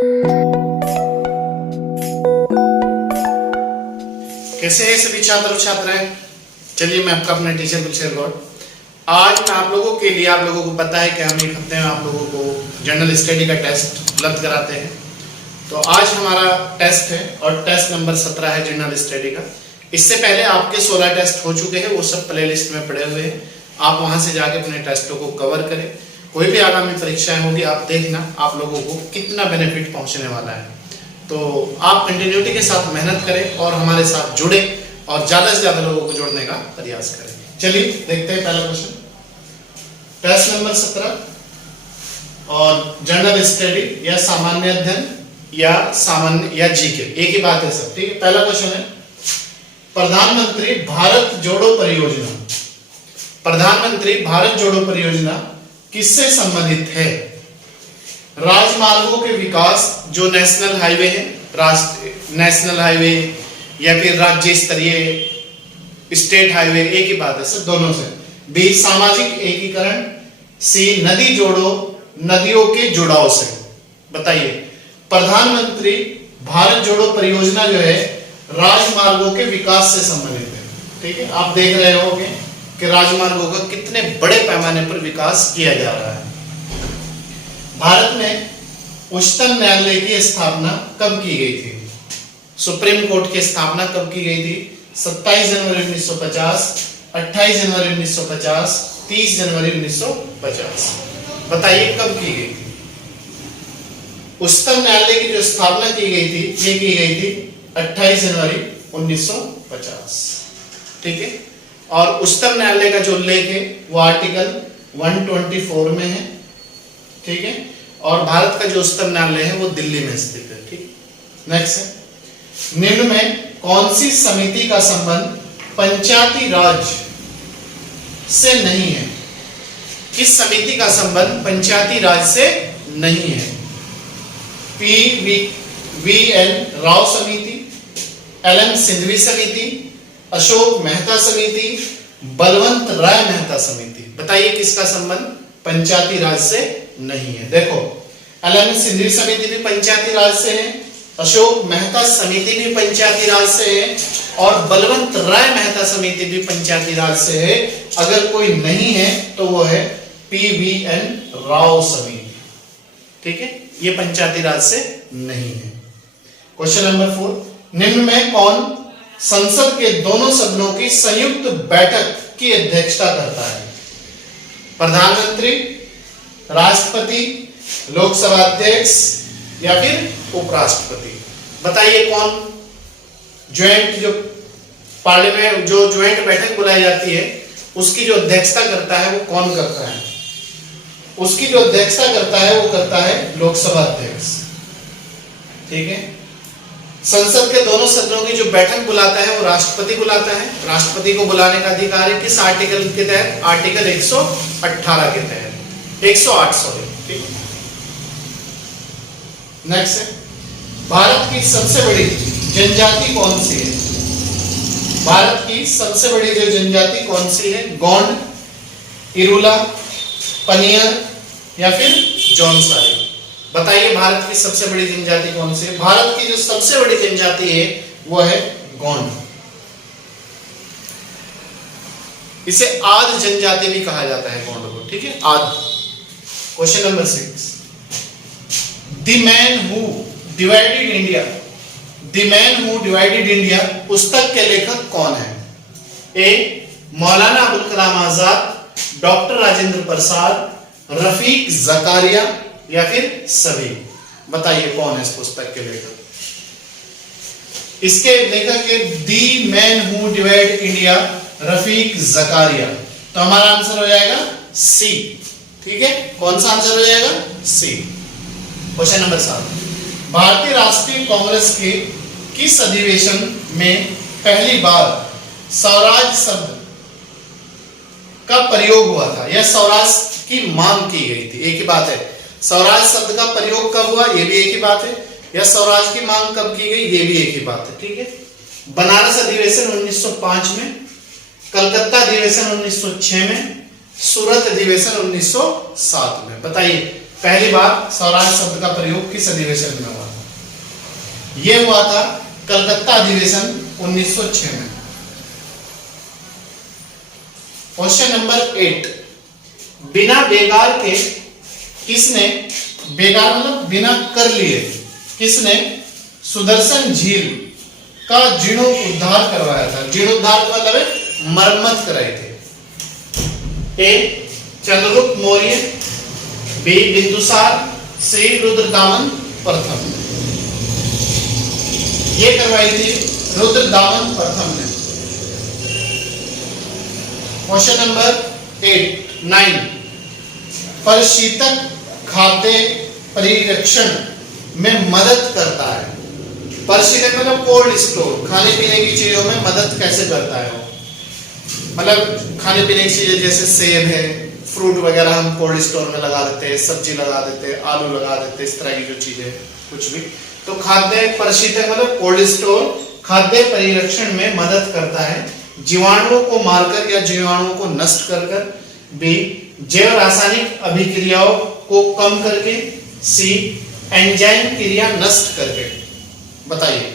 कैसे हैं सभी छात्र और छात्राएं। चलिए मैं आपका अपना टीचर गुलशेर गौड़। आज मैं आप लोगों के लिए, आप लोगों को पता है कि हम एक हफ्ते में आप लोगों को जनरल स्टडी का टेस्ट उपलब्ध कराते हैं। तो आज हमारा टेस्ट है और टेस्ट नंबर 17 है जनरल स्टडी का। इससे पहले आपके 16 टेस्ट हो चुके हैं, वो सब प्ले लिस्ट में पड़े हुए हैं। आप वहां से जाके अपने टेस्टों को कवर करें। कोई भी आगामी परीक्षाएं होगी, आप देखना आप लोगों को कितना बेनिफिट पहुंचने वाला है। तो आप कंटिन्यूटी के साथ मेहनत करें और हमारे साथ जुड़े और ज्यादा से ज्यादा लोगों को जोड़ने का प्रयास करें। चलिए देखते हैं पहला क्वेश्चन, टेस्ट नंबर 17 और जनरल स्टडी या सामान्य अध्ययन या जीके, एक ही बात है सब, ठीक है। पहला क्वेश्चन है, प्रधानमंत्री भारत जोड़ो परियोजना, प्रधानमंत्री भारत जोड़ो परियोजना किससे संबंधित है? राजमार्गों के विकास, जो नेशनल हाईवे है, नेशनल हाईवे या फिर राज्य स्तरीय स्टेट हाईवे, एक ही बात है सर, दोनों से। बी सामाजिक एकीकरण, सी नदी जोड़ो, नदियों के जुड़ाव से। बताइए, प्रधानमंत्री भारत जोड़ो परियोजना जो है राजमार्गों के विकास से संबंधित है, ठीक है। आप देख रहे होंगे कि राजमार्गों का कितने बड़े पैमाने पर विकास किया जा रहा है। भारत में उच्चतम न्यायालय की स्थापना कब की गई थी? सुप्रीम कोर्ट की स्थापना कब की गई थी? 27 जनवरी 1950, 28 जनवरी 1950, 30 जनवरी 1950। बताइए कब की गई थी? उच्चतम न्यायालय की जो स्थापना की गई थी, ये की गई थी 28 जनवरी 1950, ठीक है। और उच्चतम न्यायालय का जो उल्लेख है वो आर्टिकल 124 में है, ठीक है। और भारत का जो उच्चतम न्यायालय है वो दिल्ली में स्थित है, ठीक। नेक्स्ट है, निम्न में कौन सी समिति का संबंध पंचायती राज से नहीं है? किस समिति का संबंध पंचायती राज से नहीं है? PVN राव समिति, LM सिंघवी समिति, अशोक मेहता समिति, बलवंत राय मेहता समिति। बताइए किसका संबंध पंचायती राज से नहीं है? देखो, LM सिंघवी समिति भी पंचायती राज से है, अशोक मेहता समिति भी पंचायती राज से है और बलवंत राय मेहता समिति भी पंचायती राज से है। अगर कोई नहीं है तो वो है PVN राव समिति, ठीक है। ये पंचायती राज से नहीं है। क्वेश्चन नंबर 4, निम्न में कौन संसद के दोनों सदनों की संयुक्त बैठक की अध्यक्षता करता है? प्रधानमंत्री, राष्ट्रपति, लोकसभा अध्यक्ष या फिर उपराष्ट्रपति। बताइए कौन ज्वाइंट, जो पार्लियामेंट जो ज्वाइंट बैठक बुलाई जाती है उसकी जो अध्यक्षता करता है वो कौन करता है? उसकी जो अध्यक्षता करता है वो करता है लोकसभा अध्यक्ष, ठीक है। संसद के दोनों सदनों की जो बैठक बुलाता है वो राष्ट्रपति बुलाता है। राष्ट्रपति को बुलाने का अधिकार है किस आर्टिकल के तहत? आर्टिकल 118 के तहत, 108 सॉरी, ठीक। नेक्स्ट है, भारत की सबसे बड़ी जनजाति कौन सी है? भारत की सबसे बड़ी जो जनजाति कौन सी है? गोंड, इरूला, पनियर या फिर जौनसारी। बताइए भारत की सबसे बड़ी जनजाति कौन सी है? भारत की जो सबसे बड़ी जनजाति है वो है गोंड। इसे आद जनजाति भी कहा जाता है गोंड को, ठीक है, आद। Question number 6, the man who divided India, the man who divided India पुस्तक के लेखक कौन है? ए मौलाना अबुल कलाम आजाद, डॉक्टर राजेंद्र प्रसाद, रफीक जकारिया या फिर सभी। बताइए कौन है इस पुस्तक के लेखक? इसके लेखक है the man who divide India, Rafiq Zakaria. तो हमारा आंसर हो जाएगा सी, ठीक है। कौन सा आंसर हो जाएगा? सी। क्वेश्चन नंबर 7, भारतीय राष्ट्रीय कांग्रेस के किस अधिवेशन में पहली बार स्वराज शब्द का प्रयोग हुआ था या स्वराज की मांग की गई थी? एक ही बात है, स्वराज शब्द का प्रयोग कब हुआ ये भी एक ही बात है, या स्वराज की मांग कब की गई ये भी एक ही बात है, ठीक है। बनारस अधिवेशन 1905 में, कलकत्ता अधिवेशन 1906 में, सूरत अधिवेशन 1907 में। बताइए पहली बार स्वराज शब्द का प्रयोग किस अधिवेशन में हुआ था? यह हुआ था कलकत्ता अधिवेशन 1906 में। क्वेश्चन नंबर 8, बिना बेगार के किसने, बेगार मतलब बिना कर लिए, किसने सुदर्शन झील का जीर्णोद्धार करवाया था? जीर्णोद्धार का मतलब है मरम्मत कराई थी। ए चंद्रगुप्त मौर्य, बी बिंदुसार, सी रुद्रदामन प्रथम। ये करवाई थी रुद्रदामन प्रथम ने। क्वेश्चन नंबर 9, परिशीतक खाद्य परिरक्षण में मदद करता है। परिशीतक मतलब कोल्ड स्टोर, खाने पीने की चीजों में मदद कैसे करता है वो? मतलब खाने पीने की चीजें जैसे सेब है, फ्रूट वगैरह हम कोल्ड स्टोर में लगा देते हैं, सब्जी लगा देते हैं, आलू लगा देते हैं, इस तरह की जो चीजें कुछ भी। तो खाद्य परिशीतक मतलब कोल्ड स्टोर खाद्य परिरक्षण में मदद करता है, जीवाणुओं को मारकर या जीवाणुओं को नष्ट कर। बी जैव रासायनिक अभिक्रियाओं को कम करके। सी एंजाइम क्रिया नष्ट करके। बताइए,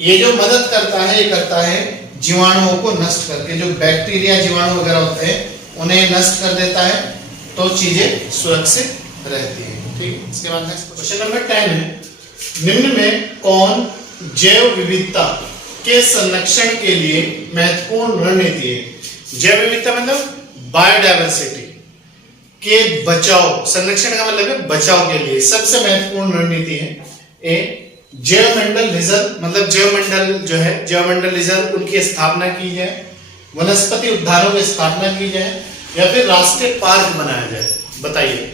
ये जो मदद करता है ये करता है जीवाणुओं को नष्ट करके, जो बैक्टीरिया जीवाणु वगैरह होते हैं उन्हें नष्ट कर देता है, तो चीजें सुरक्षित रहती है। ठीक, इसके बाद नेक्स्ट क्वेश्चन नंबर 10 है, निम्न में कौन जैव विविधता के संरक्षण के लिए महत्वपूर्ण रणनीति है? जैव विविधता मतलब बायोडायवर्सिटी के बचाव, संरक्षण का मतलब है बचाव के लिए सबसे महत्वपूर्ण रणनीति है। ए जैव मंडल रिजर्व मतलब जैव मंडल जो है, जैव मंडल रिजर्व उनकी स्थापना की जाए, वनस्पति उद्यानों की स्थापना की जाए, या फिर राष्ट्रीय पार्क बनाया जाए। बताइए,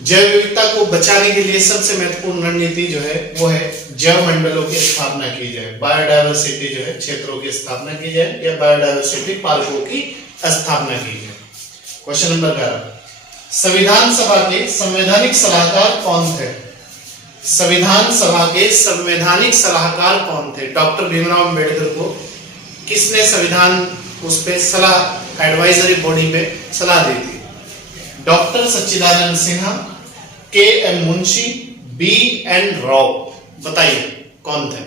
जैव विविधता को बचाने के लिए सबसे महत्वपूर्ण रणनीति जो है वो है जैव मंडलों की स्थापना की जाए, बायोडायवर्सिटी जो है क्षेत्रों की स्थापना की जाए, या बायोडायवर्सिटी पार्कों की स्थापना की जाए। क्वेश्चन नंबर 11, संविधान सभा के संवैधानिक सलाहकार कौन थे? संविधान सभा के संवैधानिक सलाहकार कौन थे? डॉक्टर भीमराव अंबेडकर को किसने संविधान उस पे सलाह, एडवाइजरी बॉडी पे सलाह दी थी? Doctor Sachchidananda Sinha, K M Munshi, B N Rao. बताइए कौन थे?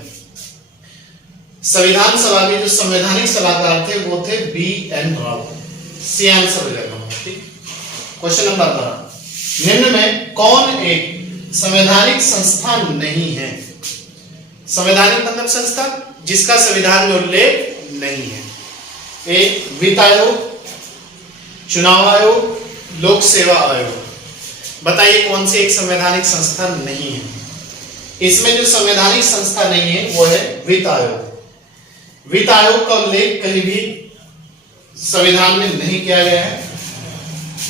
संविधान सभा के जो संवैधानिक सलाहकार थे वो थे B N Rao. C answer हो जाएगा। ठीक, क्वेश्चन नंबर 12, निम्न में कौन एक संवैधानिक संस्था नहीं है? संवैधानिक मतलब संस्था जिसका संविधान में उल्लेख नहीं है। ए वित्त आयोग, चुनाव आयोग, लोक सेवा आयोग। बताइए कौन सी एक संवैधानिक संस्था नहीं है? इसमें जो संवैधानिक संस्था नहीं है वो है वित्त आयोग। वित्त आयोग का उल्लेख कहीं भी संविधान में नहीं किया गया है।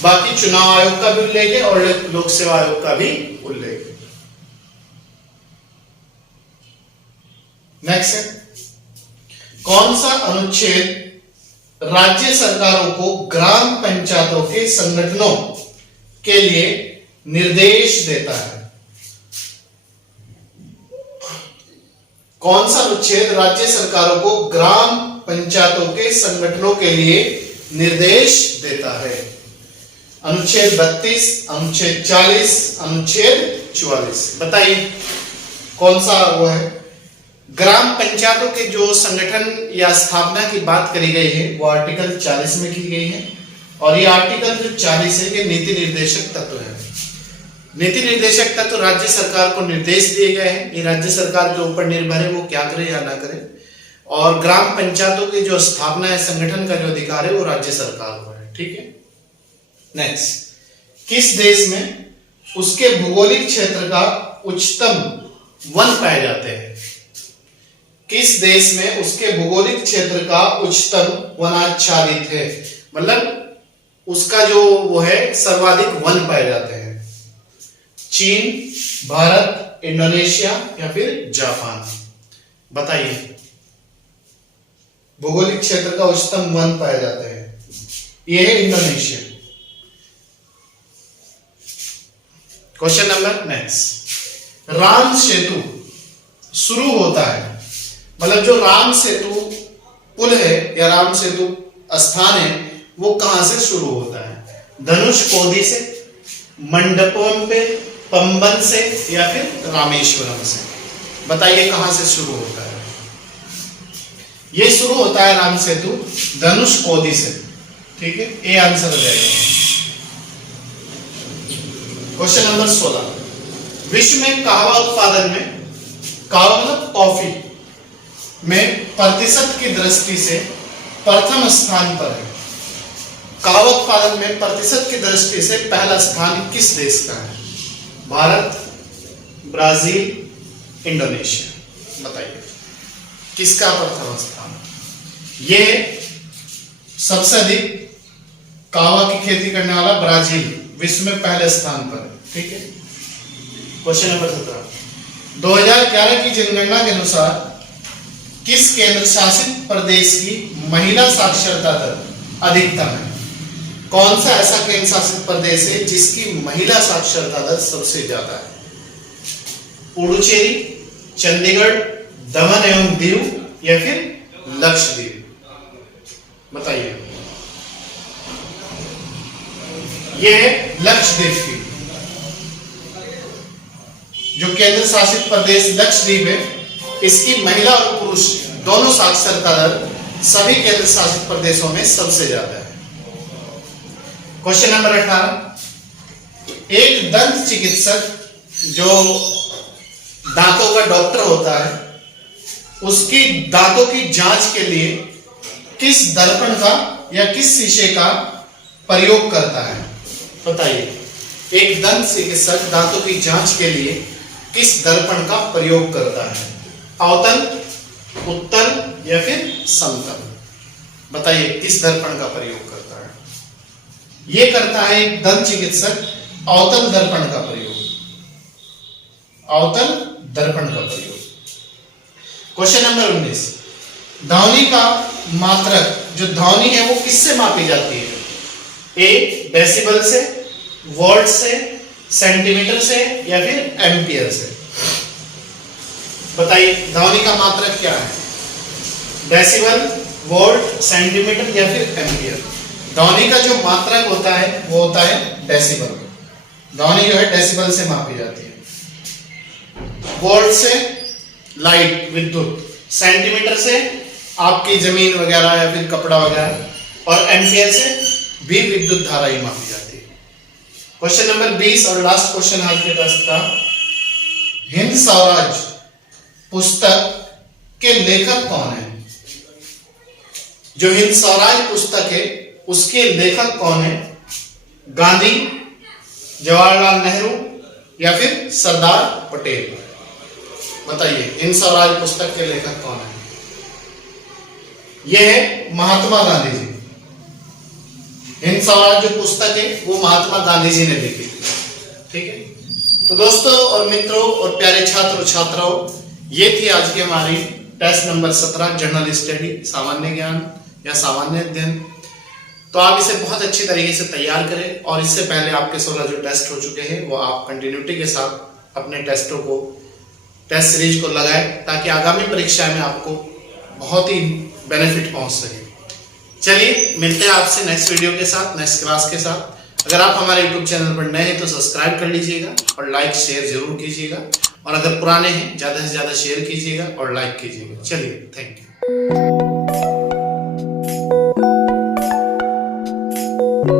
बाकी चुनाव आयोग का भी उल्लेख है और लोक सेवा आयोग का भी उल्लेख है। नेक्स्ट है, कौन सा अनुच्छेद राज्य सरकारों को ग्राम पंचायतों के संगठनों के लिए निर्देश देता है? कौन सा अनुच्छेद राज्य सरकारों को ग्राम पंचायतों के संगठनों के लिए निर्देश देता है? अनुच्छेद 32, अनुच्छेद 40, अनुच्छेद 44। बताइए कौन सा वो है? ग्राम पंचायतों के जो संगठन या स्थापना की बात करी गई है वो आर्टिकल 40 में की गई है, और ये आर्टिकल जो 40 है ये नीति निर्देशक तत्व है। नीति निर्देशक तत्व राज्य सरकार को निर्देश दिए गए हैं, ये राज्य सरकार के ऊपर निर्भर है वो क्या करे या ना करे। और ग्राम पंचायतों की जो स्थापना है, संगठन का जो अधिकार है वो राज्य सरकार को है। ठीक है, नेक्स्ट, किस देश में उसके भौगोलिक क्षेत्र का उच्चतम वन पाए जाते हैं? किस देश में उसके भौगोलिक क्षेत्र का उच्चतम वनाच्छादित है, मतलब उसका जो वो है सर्वाधिक वन पाए जाते हैं? चीन, भारत, इंडोनेशिया या फिर जापान? बताइए भौगोलिक क्षेत्र का उच्चतम वन पाए जाते हैं, यह है Indonesia. Question number next, Ram Setu शुरू होता है, मतलब जो राम सेतु पुल है या राम सेतु स्थान है वो कहां से शुरू होता है? धनुष कोदी से, मंडपम पे, पंबन से या फिर रामेश्वरम से? बताइए कहां से शुरू होता है? ये शुरू होता है राम सेतु धनुषकोडी से। ठीक है, ए आंसर हो जाएगा। क्वेश्चन नंबर 16, विश्व में कहवा उत्पादन में, कहवा मतलब कॉफी में प्रतिशत की दृष्टि से प्रथम स्थान पर है। कहवा उत्पादन में प्रतिशत की दृष्टि से पहला स्थान किस देश का है? Bharat, Brazil, Indonesia? बताइए किसका प्रथम स्थान? ये सबसे अधिक कहवा की खेती करने वाला ब्राजील विश्व में पहले स्थान पर है। ठीक है। क्वेश्चन नंबर 17, 2011 की जनगणना के अनुसार किस केंद्र शासित प्रदेश की महिला साक्षरता दर अधिकतम है? कौन सा ऐसा केंद्र शासित प्रदेश है जिसकी महिला साक्षरता दर सबसे ज्यादा है? पुडुचेरी, चंडीगढ़, दमन एवं दीव या फिर लक्षद्वीप? बताइए। यह है लक्षद्वीप की, जो केंद्र शासित प्रदेश लक्षद्वीप है, इसकी महिला और पुरुष दोनों साक्षरता दर सभी केंद्र शासित प्रदेशों में सबसे ज्यादा है। क्वेश्चन नंबर 18, एक दंत चिकित्सक जो दांतों का डॉक्टर होता है, उसकी दांतों की जांच के लिए किस दर्पण का या किस शीशे का प्रयोग करता है? बताइए। एक दंत चिकित्सक दांतों की जांच के लिए किस दर्पण का प्रयोग करता है? अवतल, उत्तल या फिर समतल? बताइए किस दर्पण का प्रयोग करता है? यह करता है एक दंत चिकित्सक अवतल दर्पण का प्रयोग, अवतल दर्पण का प्रयोग। क्वेश्चन नंबर 19, ध्वनि का मात्रक जो ध्वनि है वो किससे मापी जाती है? ए डेसिबल से, वॉल्ट से, सेंटीमीटर से या फिर एम्पियर से? बताइए ध्वनि का मात्रक क्या है? डेसिबल, वोल्ट, सेंटीमीटर या फिर एम्पियर? ध्वनि का जो मात्रक होता है वो होता है डेसिबल। ध्वनि जो है डेसिबल से मापी जाती है। वोल्ट से लाइट, विद्युत, सेंटीमीटर से आपकी जमीन वगैरह या फिर कपड़ा वगैरह, और एम्पियर से भी विद्युत धारा ही मापी जाती है। क्वेश्चन नंबर 20 और लास्ट क्वेश्चन आज के टेस्ट का, हिंद स्वराज पुस्तक के लेखक कौन है? जो हिंद स्वराज पुस्तक है उसके लेखक कौन है? गांधी, जवाहरलाल नेहरू या फिर सरदार पटेल? बताइए हिंद स्वराज पुस्तक के लेखक कौन है? यह है महात्मा गांधी जी। हिंद स्वराज जो पुस्तक है वो महात्मा गांधी जी ने लिखी थी। ठीक है। तो दोस्तों और मित्रों और प्यारे छात्र और छात्राओं, ये थी आज की हमारी टेस्ट नंबर 17 जनरल स्टडी, सामान्य ज्ञान या सामान्य अध्ययन। तो आप इसे बहुत अच्छी तरीके से तैयार करें और इससे पहले आपके 16 जो टेस्ट हो चुके हैं वो आप कंटिन्यूटी के साथ अपने टेस्टों को, टेस्ट सीरीज को लगाएं, ताकि आगामी परीक्षा में आपको बहुत ही बेनिफिट पहुंच सके। चलिए मिलते हैं आपसे नेक्स्ट वीडियो के साथ, नेक्स्ट क्लास के साथ। अगर आप हमारे YouTube चैनल पर नए हैं तो सब्सक्राइब कर लीजिएगा और लाइक शेयर जरूर कीजिएगा, और अगर पुराने हैं ज़्यादा से ज़्यादा शेयर कीजिएगा और लाइक कीजिएगा। चलिए, थैंक यू।